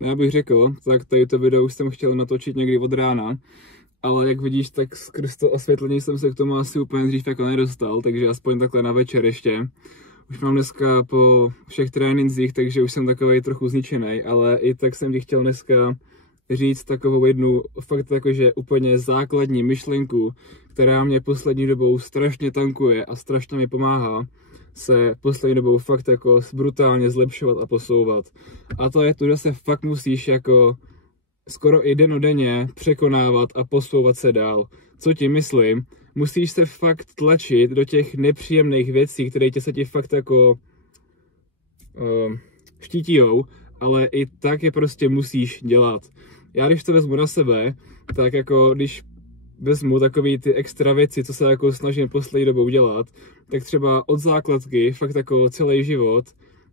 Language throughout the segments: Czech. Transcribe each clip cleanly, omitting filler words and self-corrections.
Já bych řekl, tak tady to video už jsem chtěl natočit někdy od rána, ale jak vidíš, tak skrz to osvětlení jsem se k tomu asi úplně dřív jako nedostal, takže aspoň takhle na večer ještě. Už mám dneska po všech trénincích, takže už jsem takovej trochu zničený, ale i tak jsem ti chtěl dneska říct takovou jednu fakt jakože úplně základní myšlenku, která mě poslední dobou strašně tankuje a strašně mi pomáhá se poslední dobou fakt jako brutálně zlepšovat a posouvat. A to je to, že se fakt musíš jako skoro i dennodenně překonávat a posouvat se dál. Co tím myslím? Musíš se fakt tlačit do těch nepříjemných věcí, které se ti fakt jako štítijou, ale i tak je prostě musíš dělat. Já když to vezmu na sebe, tak jako když vezmu takový ty extra věci, co se jako snažím poslední dobou dělat, tak třeba od základky, fakt jako celý život,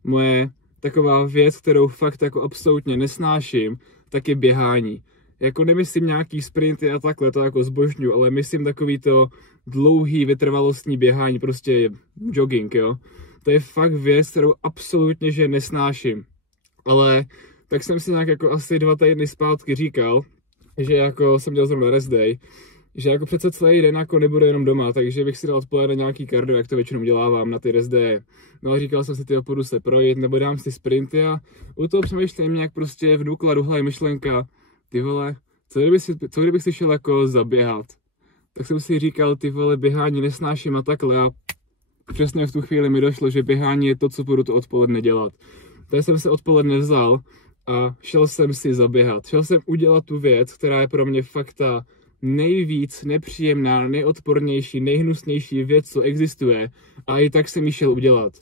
moje taková věc, kterou fakt jako absolutně nesnáším, tak je běhání. Jako nemyslím nějaký sprinty a takhle, to jako zbožňuji, ale myslím takový to dlouhý vytrvalostní běhání, prostě jogging, jo. To je fakt věc, kterou absolutně že nesnáším. Ale tak jsem si nějak jako asi 2 týdny zpátky říkal, že jako jsem dělal zrovna rest day, že jako přece celý den jako nebudu jenom doma, takže bych si dal odpoledne nějaký kardio, jak to většinou dělávám na ty rest day. No a říkal jsem si, ty půjdu se projít, nebo dám si sprinty a u toho přemýšlím nějak prostě v důkladu hlavy myšlenka, ty vole, co kdybych si šel jako zaběhat. Tak jsem si říkal, ty vole, běhání nesnáším a takhle a přesně v tu chvíli mi došlo, že běhání je to, co budu to odpoledne dělat. Takže jsem se odpoledne vzal a šel jsem si zaběhat. Šel jsem udělat tu věc, která je pro mě fakt ta nejvíc nepříjemná, nejodpornější, nejhnusnější věc, co existuje, a i tak jsem ji šel udělat.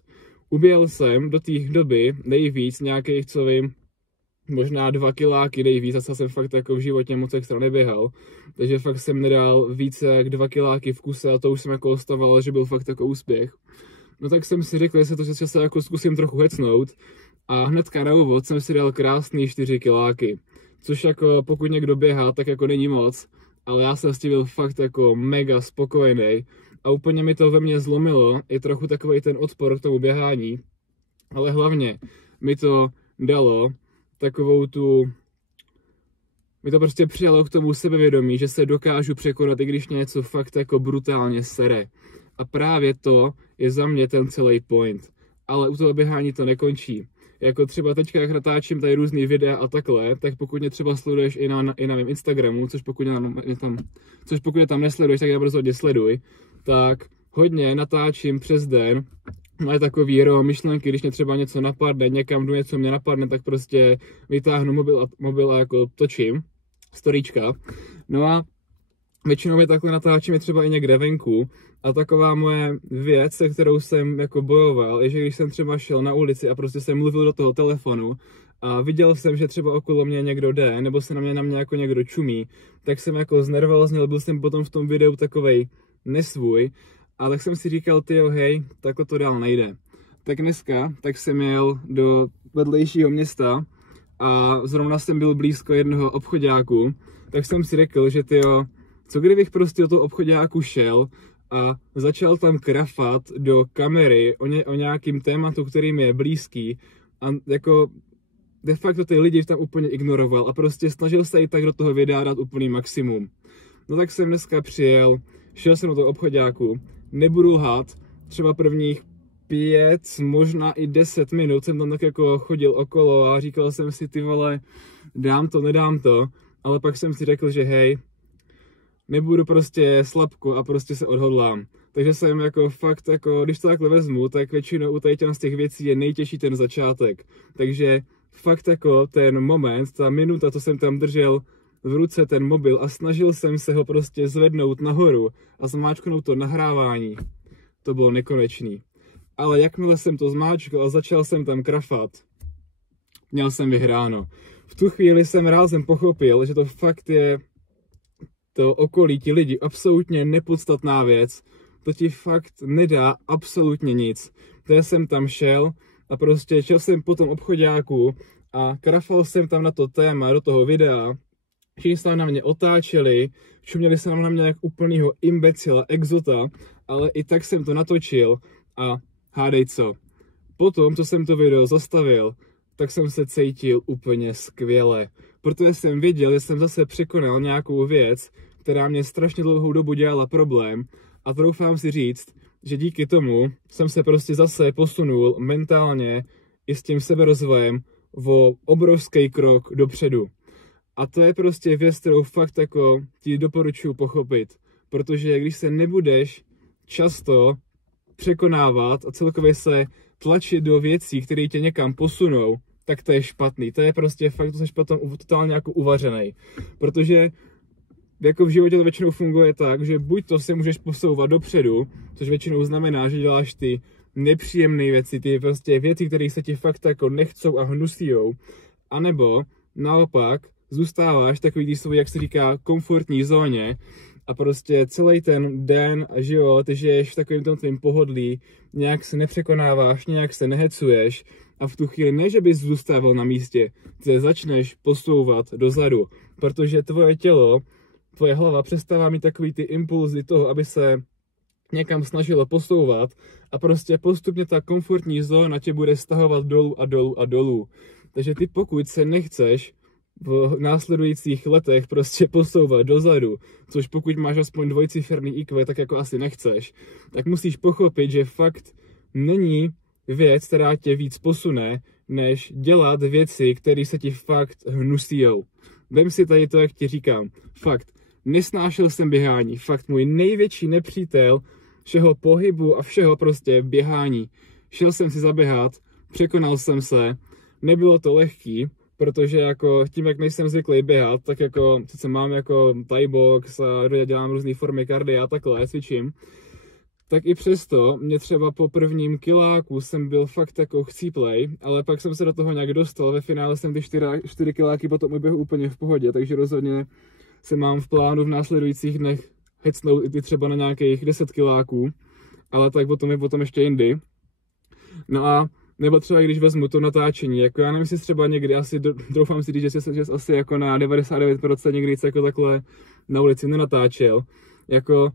Uběhl jsem do té doby nejvíc nějakých, co vím, možná 2 kiláky nejvíc, a jsem fakt jako v životě moc extra neběhal, takže fakt jsem nedal více jak 2 kiláky v kuse a to už jsem jako ostával, že byl fakt jako úspěch. No tak jsem si řekl, že se jako zkusím trochu hecnout a hnedka na úvod jsem si dal krásný 4 kiláky, což jako pokud někdo běhá, tak jako není moc, ale já jsem s tím byl fakt jako mega spokojený a úplně mi to ve mně zlomilo i trochu takový ten odpor k tomu běhání, ale hlavně mi to dalo takovou tu, mi to prostě přijalo k tomu sebevědomí, že se dokážu překonat, i když mě něco fakt jako brutálně sere. A právě to je za mě ten celý point. Ale u toho běhání to nekončí. Jako třeba teďka, jak natáčím tady různý videa a takhle, tak pokud mě třeba sleduješ i na mém Instagramu, což pokud mě tam nesleduješ, tak já rozhodně sleduj, tak hodně natáčím přes den. Mají takový myšlenky, když mě třeba něco napadne, někam jdu, něco mě napadne, tak prostě vytáhnu mobil a jako točím, storíčka. No a většinou mě takhle natáčím třeba i někde venku a taková moje věc, se kterou jsem jako bojoval, je, že když jsem třeba šel na ulici a prostě jsem mluvil do toho telefonu a viděl jsem, že třeba okolo mě někdo jde, nebo se na mě jako někdo čumí, tak jsem jako znervózněl, byl jsem potom v tom videu takovej nesvůj. A tak jsem si říkal, tyjo, hej, takhle to dál nejde. Tak dneska, tak jsem jel do vedlejšího města a zrovna jsem byl blízko jednoho obchoďáku, tak jsem si řekl, že tyjo, co kdybych prostě do toho obchoďáku šel a začal tam krafat do kamery o nějakým tématu, který mi je blízký a jako de facto ty lidi tam úplně ignoroval a prostě snažil se i tak do toho videa dát úplný maximum. No tak jsem dneska přijel, šel jsem do toho obchoďáku, nebudu lhát, třeba prvních 5, možná i 10 minut jsem tam tak jako chodil okolo a říkal jsem si, ty vole, dám to, nedám to, ale pak jsem si řekl, že hej, nebudu prostě slabko a prostě se odhodlám. Takže jsem jako fakt jako, když to takhle vezmu, tak většinou u tady z těch věcí je nejtěžší ten začátek. Takže fakt jako ten moment, ta minuta, co jsem tam držel v ruce ten mobil a snažil jsem se ho prostě zvednout nahoru a zmáčknout to nahrávání, to bylo nekonečný. Ale jakmile jsem to zmáčkl a začal jsem tam krafat, měl jsem vyhráno. V tu chvíli jsem rázem pochopil, že to fakt je to okolí, ti lidi, absolutně nepodstatná věc. To ti fakt nedá absolutně nic. Takže jsem tam šel a prostě šel jsem po tom obchoďáku a krafal jsem tam na to téma do toho videa. Všichni se na mě otáčeli, čuměli se na mě jak úplnýho imbecila, exota, ale i tak jsem to natočil a hádej co. Potom, co jsem to video zastavil, tak jsem se cítil úplně skvěle. Protože jsem věděl, že jsem zase překonal nějakou věc, která mě strašně dlouhou dobu dělala problém a troufám si říct, že díky tomu jsem se prostě zase posunul mentálně i s tím seberozvojem o obrovský krok dopředu. A to je prostě věc, kterou fakt jako ti doporučuji pochopit. Protože když se nebudeš často překonávat a celkově se tlačit do věcí, které tě někam posunou, tak to je špatný. To je prostě fakt, to jsi potom totálně jako uvařenej. Protože jako v životě to většinou funguje tak, že buď to se můžeš posouvat dopředu, což většinou znamená, že děláš ty nepříjemné věci, ty prostě věci, které se ti fakt jako nechcou a hnusijou, anebo naopak zůstáváš takový tý svůj, jak se říká, komfortní zóně a prostě celý ten den a život žiješ v takovém tom tvým pohodlí, nějak se nepřekonáváš, nějak se nehecuješ a v tu chvíli ne, že bys zůstával na místě, ty začneš posouvat dozadu, protože tvoje tělo, tvoje hlava přestává mít takový ty impulzy toho, aby se někam snažilo posouvat a prostě postupně ta komfortní zóna tě bude stahovat dolů a dolů a dolů. Takže ty pokud se nechceš v následujících letech prostě posouvat dozadu, což pokud máš aspoň dvojciferný IQ, tak jako asi nechceš, tak musíš pochopit, že fakt není věc, která tě víc posune, než dělat věci, které se ti fakt hnusijou. Vem si tady to, jak ti říkám. Fakt, nesnášel jsem běhání. Fakt můj největší nepřítel všeho pohybu a všeho prostě běhání. Šel jsem si zaběhat, překonal jsem se, nebylo to lehký, protože jako tím, jak nejsem zvyklý běhat, tak jako sice mám jako Thai box a dělám různé formy kardia a takhle, cvičím, tak i přesto mě třeba po prvním kiláku jsem byl fakt jako chcíplej, ale pak jsem se do toho nějak dostal, ve finále jsem ty 4 kiláky potom uběhl úplně v pohodě, takže rozhodně se mám v plánu v následujících dnech hecnout i ty třeba na nějakých 10 kiláků, ale tak potom je potom ještě jindy. No a nebo třeba když vezmu to natáčení, jako já nevím, jestli třeba někdy asi, doufám si říct, že jsi asi jako na 99% někdy nic jako takhle na ulici nenatáčel, jako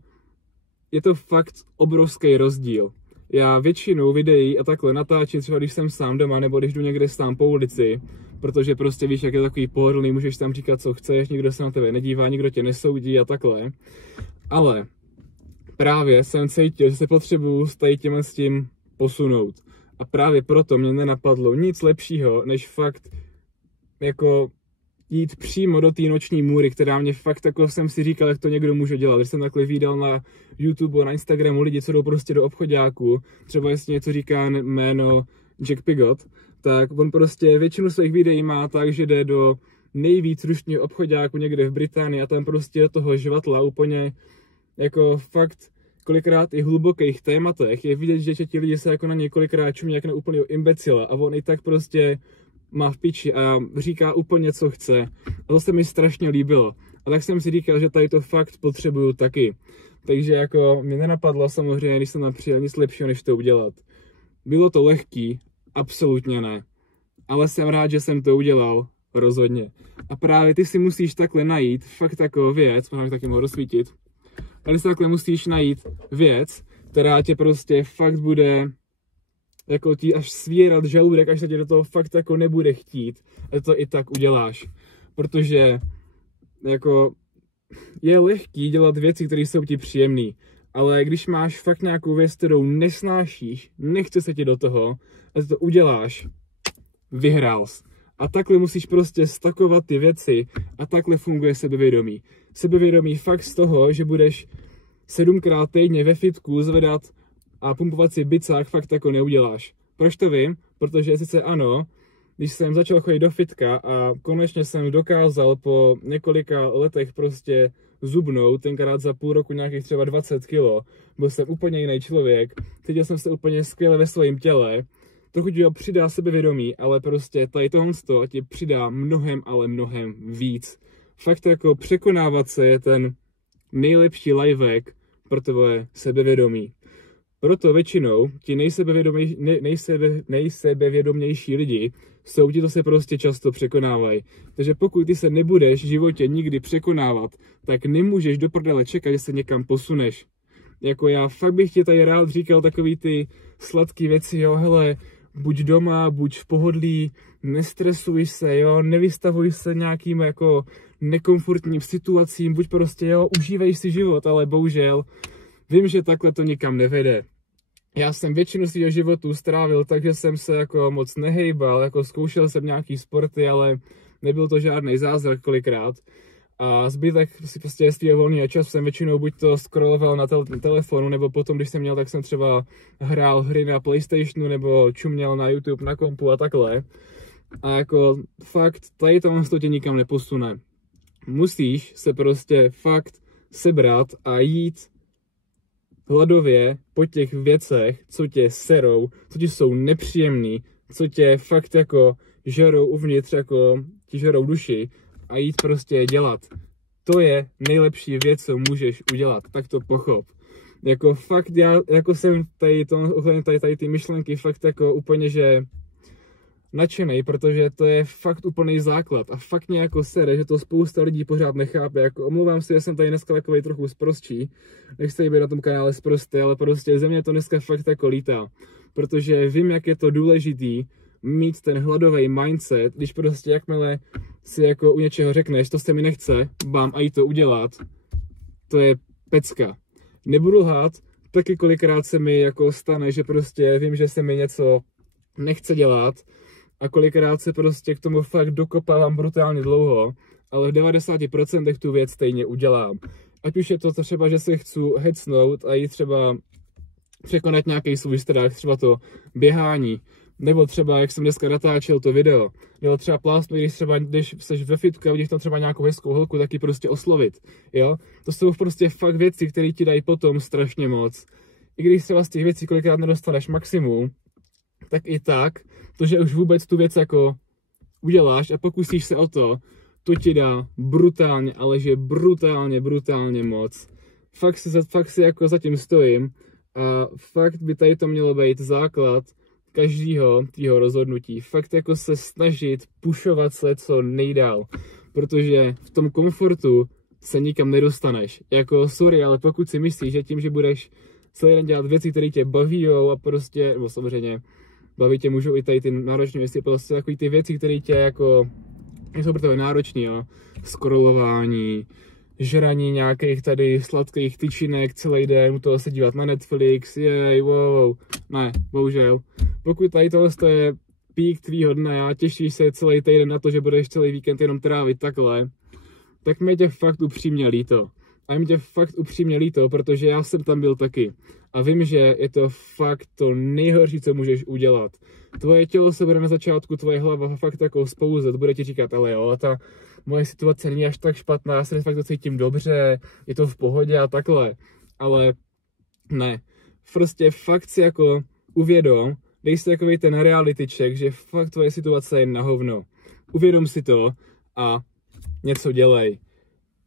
je to fakt obrovský rozdíl. Já většinu videí a takhle natáčím třeba když jsem sám doma, nebo když jdu někde sám po ulici, protože prostě víš, jak je takový pohodlný, můžeš tam říkat, co chceš, nikdo se na tebe nedívá, nikdo tě nesoudí a takhle. Ale právě jsem cítil, že se potřebuju s tím posunout. A právě proto mě nenapadlo nic lepšího, než fakt jako jít přímo do té noční můry, která mě fakt jako jsem si říkal, jak to někdo může dělat. Když jsem takhle viděl na YouTube, na Instagramu lidi, co jdou prostě do obchoďáku, třeba jestli něco říká jméno Jack Pigot, tak on prostě většinu svých videí má tak, že jde do nejvíc rušního obchoďáku někde v Británii a tam prostě do toho žvatla úplně jako fakt kolikrát i hlubokých tématech. Je vidět, že ti lidi se jako na několikrát čumí jak na úplného imbecila a on i tak prostě má v piči a říká úplně, co chce. A to se mi strašně líbilo. A tak jsem si říkal, že tady to fakt potřebuju taky. Takže jako mě nenapadlo samozřejmě, když jsem tam přijel, nic lepšího, než to udělat. Bylo to lehký? Absolutně ne. Ale jsem rád, že jsem to udělal. Rozhodně. A právě ty si musíš takhle najít fakt takovou věc, možná taky mohl rozsvítit. Tady si takhle musíš najít věc, která tě prostě fakt bude jako ti až svírat žaludek, až se tě do toho fakt jako nebude chtít. A to i tak uděláš. Protože jako je lehký dělat věci, které jsou ti příjemné. Ale když máš fakt nějakou věc, kterou nesnášíš, nechce se ti do toho a ty to uděláš, vyhrál jsi. A takhle musíš prostě stakovat ty věci a takhle funguje sebevědomí. Sebevědomí fakt z toho, že budeš 7krát týdně ve fitku zvedat a pumpovat si bicák, fakt jako neuděláš. Proč to vím? Protože sice ano, když jsem začal chodit do fitka a konečně jsem dokázal po několika letech prostě zubnout, tenkrát za půl roku nějakých třeba 20 kg, byl jsem úplně jiný člověk, cítil jsem se úplně skvěle ve svém těle, trochu ti ho přidá sebevědomí, ale prostě tady tohle ti přidá mnohem, ale mnohem víc. Fakt jako překonávat se je ten nejlepší lifehack pro tvoje sebevědomí. Proto většinou ti nejsebevědomější lidi jsou ti, to se prostě často překonávají. Takže pokud ty se nebudeš v životě nikdy překonávat, tak nemůžeš do prdele čekat, že se někam posuneš. Jako já fakt bych ti tady rád říkal takový ty sladký věci, jo, hele, buď doma, buď v pohodlí, nestresuj se, jo, nevystavuj se nějakým jako nekomfortním situacím, buď prostě, jo, užívej si život, ale bohužel vím, že takhle to nikam nevede. Já jsem většinu svého životu strávil tak, že jsem se jako moc nehejbal, jako zkoušel jsem nějaký sporty, ale nebyl to žádný zázrak kolikrát. A zbytek si prostě svého volného času jsem většinou buď to scrolloval na telefonu, nebo potom, když jsem měl, tak jsem třeba hrál hry na PlayStationu, nebo čuměl na YouTube, na kompu a takhle. A jako fakt, tady to tě nikam neposune. Musíš se prostě fakt sebrat a jít hladově po těch věcech, co tě serou, co ti jsou nepříjemný, co tě fakt jako žerou uvnitř, jako ti žerou duši, a jít prostě dělat. To je nejlepší věc, co můžeš udělat, tak to pochop. Jako fakt, já jako jsem tady ty myšlenky fakt jako úplně, že nadšenej, protože to je fakt úplný základ a fakt mě jako sere, že to spousta lidí pořád nechápe. Jako omlouvám se, že jsem tady dneska takovej trochu sprostší, nechci být na tom kanále sprostý, ale prostě ze mě to dneska fakt jako lítá, protože vím, jak je to důležitý mít ten hladový mindset, když prostě jakmile si jako u něčeho řekneš, to se mi nechce, bám, a jít to udělat, to je pecka. Nebudu lhát, taky kolikrát se mi jako stane, že prostě vím, že se mi něco nechce dělat a kolikrát se prostě k tomu fakt dokopávám brutálně dlouho, ale v 90% tu věc stejně udělám. Ať už je to třeba, že se chci hecnout a jít třeba překonat nějaký svůj strach, třeba to běhání, nebo třeba, jak jsem dneska natáčel to video, nebo třeba plásnu, když jsi ve fitku a vidíš tam třeba nějakou hezkou holku, tak ji prostě oslovit, jo? To jsou prostě fakt věci, které ti dají potom strašně moc. I když se z těch věcí kolikrát nedostaneš maximum, tak i tak, to, že už vůbec tu věc jako uděláš a pokusíš se o to, to ti dá brutálně, ale že brutálně moc. Fakt si jako zatím stojím a fakt by tady to mělo být základ každého tvýho rozhodnutí. Fakt jako se snažit pušovat se co nejdál, protože v tom komfortu se nikam nedostaneš. Jako sorry, ale pokud si myslíš, že tím, že budeš celý den dělat věci, které tě bavijou a prostě, nebo samozřejmě baví tě můžou i tady ty náročné věci, prostě takový ty věci, které tě jako jsou pro tebe náročný, jo. Scrollování, žraní nějakých tady sladkých tyčinek celý den, u toho se dívat na Netflix, jej, wow, ne, bohužel. Pokud tady tohle je pík tvýho dne a těšíš se celý týden na to, že budeš celý víkend jenom trávit takhle, tak mě tě fakt upřímně líto. A mě tě fakt upřímně líto, protože já jsem tam byl taky. A vím, že je to fakt to nejhorší, co můžeš udělat. Tvoje tělo se bude na začátku, tvoje hlava fakt jako spouzet, bude ti říkat, ale jo, ta moje situace není až tak špatná, já se fakt to cítím dobře, je to v pohodě a takhle. Ale ne, prostě fakt si jako uvědom, dej si takovej ten reality check, že fakt tvoje situace je na hovno. Uvědom si to a něco dělej.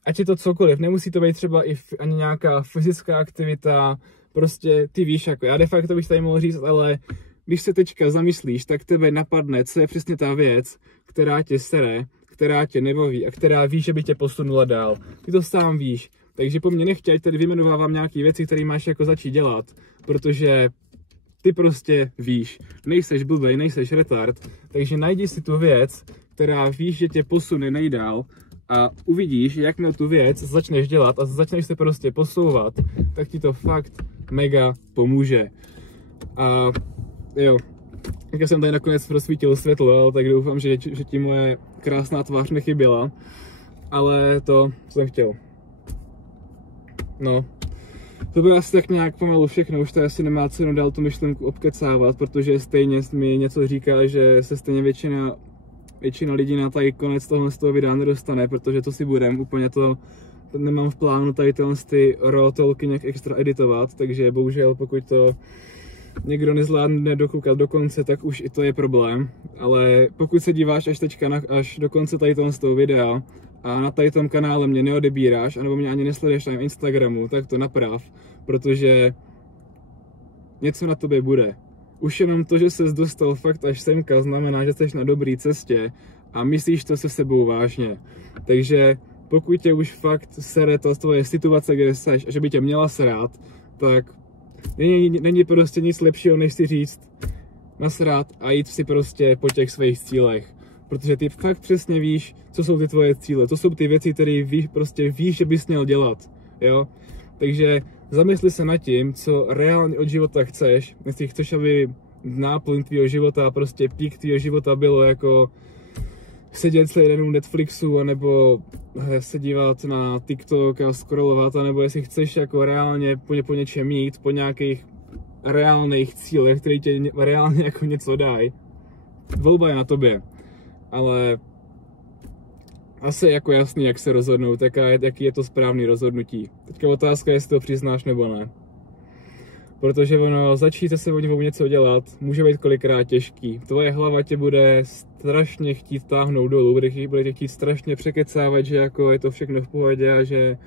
Ať je to cokoliv, nemusí to být třeba i ani nějaká fyzická aktivita, prostě ty víš, jako já de facto bych tady mohl říct, ale když se teďka zamyslíš, tak tebe napadne, co je přesně ta věc, která tě sere, která tě nebaví a která víš, že by tě posunula dál. Ty to sám víš, takže po mně nechtěj, tady vyjmenovávám nějaké věci, které máš jako začít dělat, protože ty prostě víš, nejseš blbej, nejseš retard, takže najdi si tu věc, která víš, že tě posune nejdál a uvidíš, jak na tu věc začneš dělat a začneš se prostě posouvat, tak ti to fakt mega pomůže. A jo, jak jsem tady nakonec rozsvítil světlo, tak doufám, že ti moje krásná tvář nechyběla, ale to jsem chtěl. No, to bylo asi tak nějak pomalu všechno, už to asi nemá cenu dál tu myšlenku obkecávat, protože stejně mi něco říká, že se stejně většina lidí na tady konec z toho videa nedostane, protože to si budem, úplně to nemám v plánu tady ty raw talky nějak extra editovat, takže bohužel pokud to někdo nezvládne dokoukat do konce, tak už i to je problém, ale pokud se díváš až teďka až do konce tady toho videa a na tady tom kanále mě neodebíráš, anebo mě ani nesleduješ na Instagramu, tak to naprav, protože něco na tobě bude. Už jenom to, že ses dostal fakt až semka, znamená, že jsi na dobré cestě a myslíš to se sebou vážně. Takže pokud tě už fakt sere ta tvoje situace, kde seš a že by tě měla srát, tak není prostě nic lepšího, než si říct, nasrát a jít si prostě po těch svých cílech. Protože ty fakt přesně víš, co jsou ty tvoje cíle, to jsou ty věci, které víš, že bys měl dělat, jo. Takže zamysli se nad tím, co reálně od života chceš, jestli chceš, aby náplň tvýho života, prostě pík tvýho života bylo jako sedět celý den u Netflixu, anebo se dívat na TikTok a scrollovat, anebo jestli chceš jako reálně po něčem mít, po nějakých reálných cílech, které tě reálně jako něco dají. Volba je na tobě, ale asi jako jasný, jak se rozhodnout, jaký je to správný rozhodnutí. Teďka otázka je, jestli to přiznáš nebo ne. Protože ono, začít se o něco dělat, může být kolikrát těžký. Tvoje hlava tě bude strašně chtít táhnout dolů, bude tě chtít strašně překecávat, že jako je to všechno v pohodě a že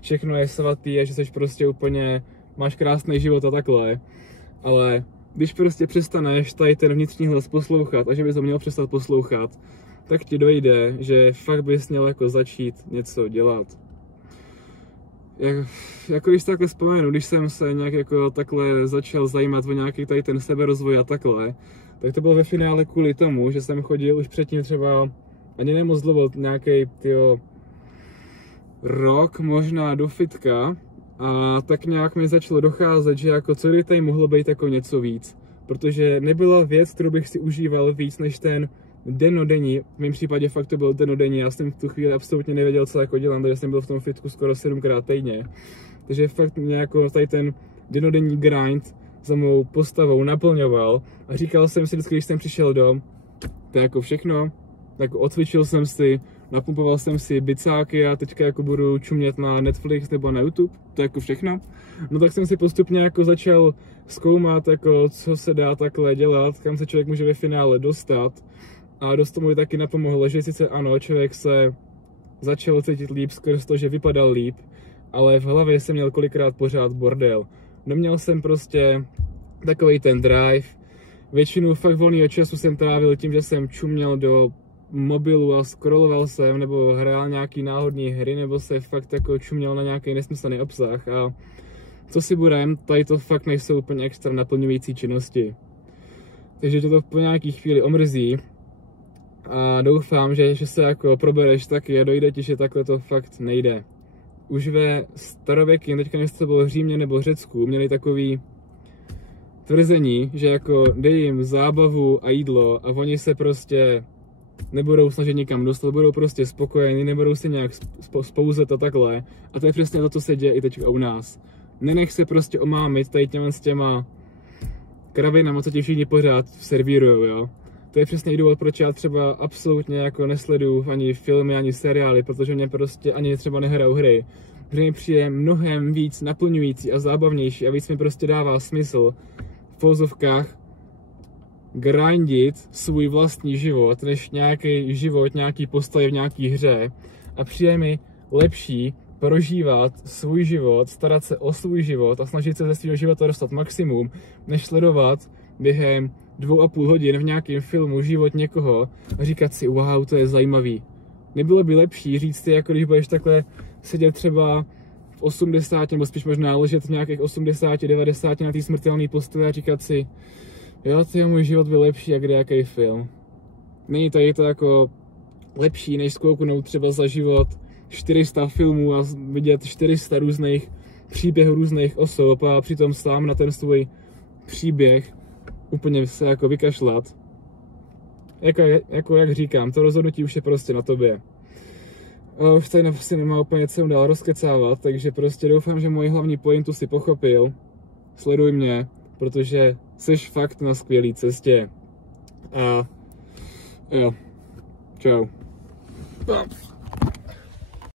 všechno je svatý a že jsi prostě úplně, máš krásný život a takhle. Ale když prostě přestaneš tady ten vnitřní hlas poslouchat a že bys ho měl přestat poslouchat, tak ti dojde, že fakt bys měl jako začít něco dělat. Jako když takhle vzpomenu, když jsem se nějak jako takhle začal zajímat o nějaký tady ten seberozvoj a takhle, tak to bylo ve finále kvůli tomu, že jsem chodil už předtím třeba ani nemoc dlouho, nějaký rok možná do fitka a tak nějak mi začalo docházet, že jako co by tady mohlo být jako něco víc, protože nebyla věc, kterou bych si užíval víc než ten dennodenní, v mém případě fakt to byl dennodenní, já jsem v tu chvíli absolutně nevěděl, co jako dělám, takže jsem byl v tom fitku skoro 7krát týdně. Takže fakt mě jako tady ten dennodenní grind za mou postavou naplňoval a říkal jsem si vždycky, když jsem přišel dom, to je jako všechno, jako odcvičil jsem si, napumpoval jsem si bicáky a teďka jako budu čumět na Netflix nebo na YouTube, to je jako všechno. No tak jsem si postupně jako začal zkoumat, jako co se dá takhle dělat, kam se člověk může ve finále dostat. A dost tomu taky napomohlo, že sice ano, člověk se začal cítit líp skrz to, že vypadal líp, ale v hlavě jsem měl kolikrát pořád bordel. Neměl jsem prostě takový ten drive. Většinu fakt volného času jsem trávil tím, že jsem čuměl do mobilu a scrolloval jsem, nebo hrál nějaký náhodný hry, nebo se fakt jako čuměl na nějaký nesmyslný obsah. A co si budem, tady to fakt nejsou úplně extra naplňující činnosti. Takže to po nějaký chvíli omrzí. A doufám, že se jako probereš taky a dojde ti, že takhle to fakt nejde. Už ve starověkým, teďka nevím, to bylo v Římě nebo Řecku, měli takový tvrzení, že jako dej jim zábavu a jídlo a oni se prostě nebudou snažit nikam dostat, budou prostě spokojení, nebudou se nějak spouzet a takhle. A to je přesně to, co se děje i teďka u nás. Nenech se prostě omámit tady těma kravinama, co ti všichni pořád servírujou, jo. To je přesně důvod, proč já třeba absolutně jako nesleduju ani filmy, ani seriály, protože mě prostě ani třeba nehrajou hry. Protože mi přijde mnohem víc naplňující a zábavnější a víc mi prostě dává smysl v pouzovkách grindit svůj vlastní život, než nějaký život, nějaký postavy v nějaký hře. A přijde mi lepší prožívat svůj život, starat se o svůj život a snažit se ze svého života dostat maximum, než sledovat během 2,5 hodin v nějakém filmu život někoho a říkat si, wow, to je zajímavý. Nebylo by lepší říct si, jako když budeš takhle sedět třeba v 80, nebo spíš možná ležet v nějakých 80, 90 na té smrtelné posteli a říkat si, jo, to je můj život byl lepší, jak nějaký film. Není to, je to jako lepší, než zkouknout třeba za život 400 filmů a vidět 400 různých příběhů různých osob a přitom sám na ten svůj příběh úplně se jako vykašlat. Jak říkám, to rozhodnutí už je prostě na tobě. A už tady si nemá úplně co dál rozkecávat, takže prostě doufám, že moji hlavní pointu si pochopil. Sleduj mě, protože jsi fakt na skvělé cestě. A jo, čau.